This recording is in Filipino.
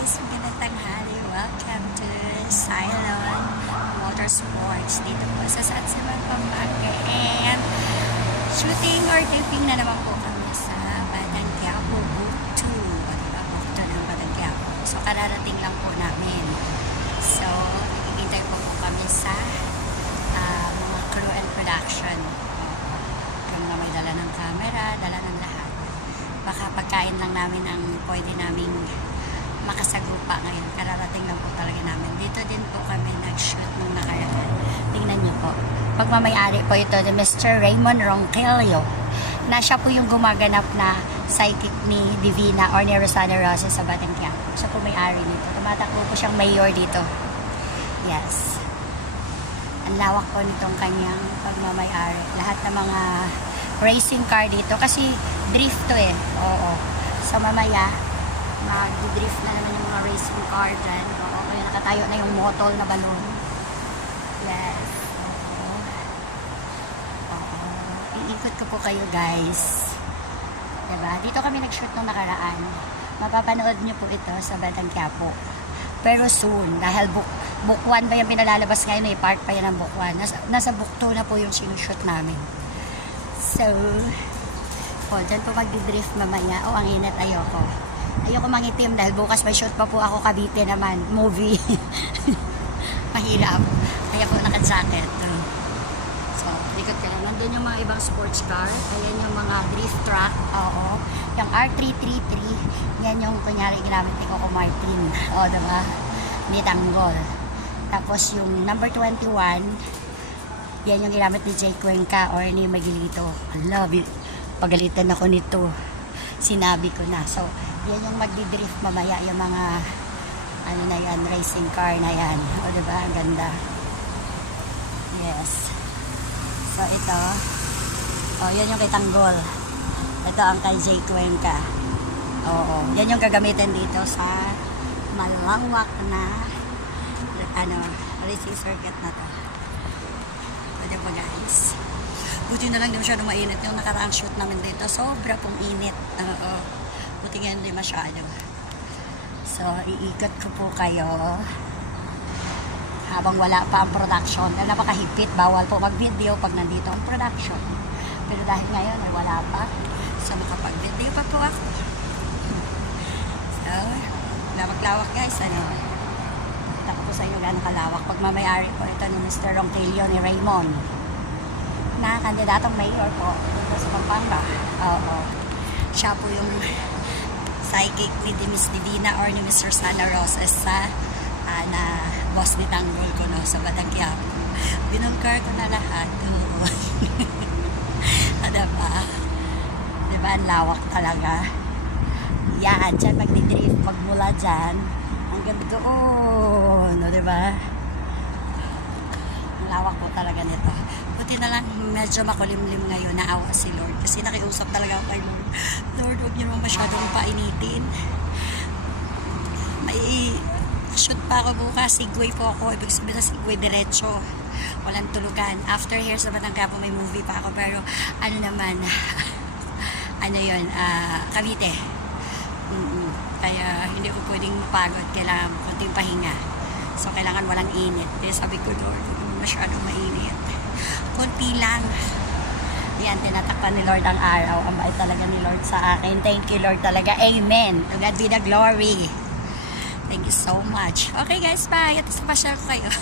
guys, magandang tanghali. Welcome to Cylon Motorsports dito po sa Satsiman, Pampanga. And shooting or taping na naman po kami sa Batang Quiapo Book 2. O diba, Book 2 ng Batang Quiapo. So kararating lang po namin. So nakikintay po kami sa mga crew and production. Yung mga may dala ng camera, dala ng lahat. Baka pagkain lang namin ang pwede naming makasagupa ngayon. Kararating lang po talaga namin. Dito din po kami nag-shoot nung nakaraan. Tingnan nyo po. Pagmamayari po ito ni Mr. Raymond Ronquillo, na siya po yung gumaganap na psychic ni Divina or ni Rosana Roses sa Batang Quiapo. Siya po may-ari nito. Tumatakbo po siyang mayor dito. Yes. Ang lawak po nitong kanyang pagmamayari. Lahat ng mga racing car dito. Kasi drift to eh. Oo. So mamaya, mag-drift na naman yung mga racing car dyan. Oo. Kaya nakatayo na yung motol na balon. Yes. Oo. Oo. Iikot ko po kayo guys. Diba? Dito kami nag-shoot nung nakaraan. Mapapanood nyo po ito sa Batang Quiapo. Pero soon, dahil book 1 ba yung pinalalabas ngayon, eh, part pa yan ng book 1. Nasa book 2 na po yung sinushoot namin. So, dyan po mag-drift mamaya. Ang init, ayoko. Ayoko mangitim dahil bukas may shoot pa po ako Cavite naman, movie. Mahirap. Kaya po naka-jacket. So, likod ka lang. Nandun yung mga ibang sports car. Ayan yung mga drift track. Oo. Yung R333. Yan yung kunyari ginamit ni Coco Martin. O, diba? Ni Tanggol. Tapos yung number 21, yan yung ginamit ni Jay Cuenca or ni Miguelito. I love it. Pagalitan ako nito. Sinabi ko na. So, yan yung magdi-drift mamaya. Yung mga, ano na yan, racing car na yan. O, diba? Ang ganda. Yes. So, ito. O, yan yung kay Tanggol. Ito ang kay Jay Cuenca. Oo. Yan yung gagamitin dito sa malawak na racing circuit na to. Pwede pa guys. Buti na lang di masyado mainit yung nakaraang shoot namin dito. Sobra pong init. Oo. Buti nga hindi masyado. So, iikot ko po kayo habang wala pa ang production. Dahil napakahigpit. Bawal po mag-video pag nandito ang production. Pero dahil ngayon ay wala pa. So, makapag-video pa po ako. So, lawak-lawak guys. Ano? Ako po sa inyo gano'ng kalawak. Pagmamayari po ito ni Mr. Ronquillo ni Raymond, na kandidatong mayor po dito sa Pampanga. Oo. Siya po yung psychic ni Miss Divina or ni Mr. Sana Roses sa na boss ni Tanggol ko no, sa Batang Quiapo. Binulkar ko na lahat. Oo. Diba? Diba? Ang lawak talaga. Yan. Diyan magdi-drift. Pagmula dyan hanggang doon. O, diba? Ang lawak po talaga nito. Buti na lang medyo makulimlim ngayon. Naawa si Lord. Kasi nakiusap talaga ako kay Lord. Lord, huwag niyo naman masyadong painitin. May shoot pa ako bukas. Segway po ako. Ibig sabihin na segway diretso. Walang tulugan. After here sa Batang Quiapo may movie pa ako. Pero ano naman, ano yun, Cavite. Kaya hindi ko pwedeng mapagod. Kailangan konting pahinga. So kailangan walang init. Kaya sabi ko, Lord, huwag masyadong mainit. Konti lang. Yan, tinatakpan ni Lord ang araw. Ang bait talaga ni Lord sa akin. Thank you, Lord talaga. Amen. To God be the glory. Thank you so much. Okay guys, bye. At isa pa siya ko kayo.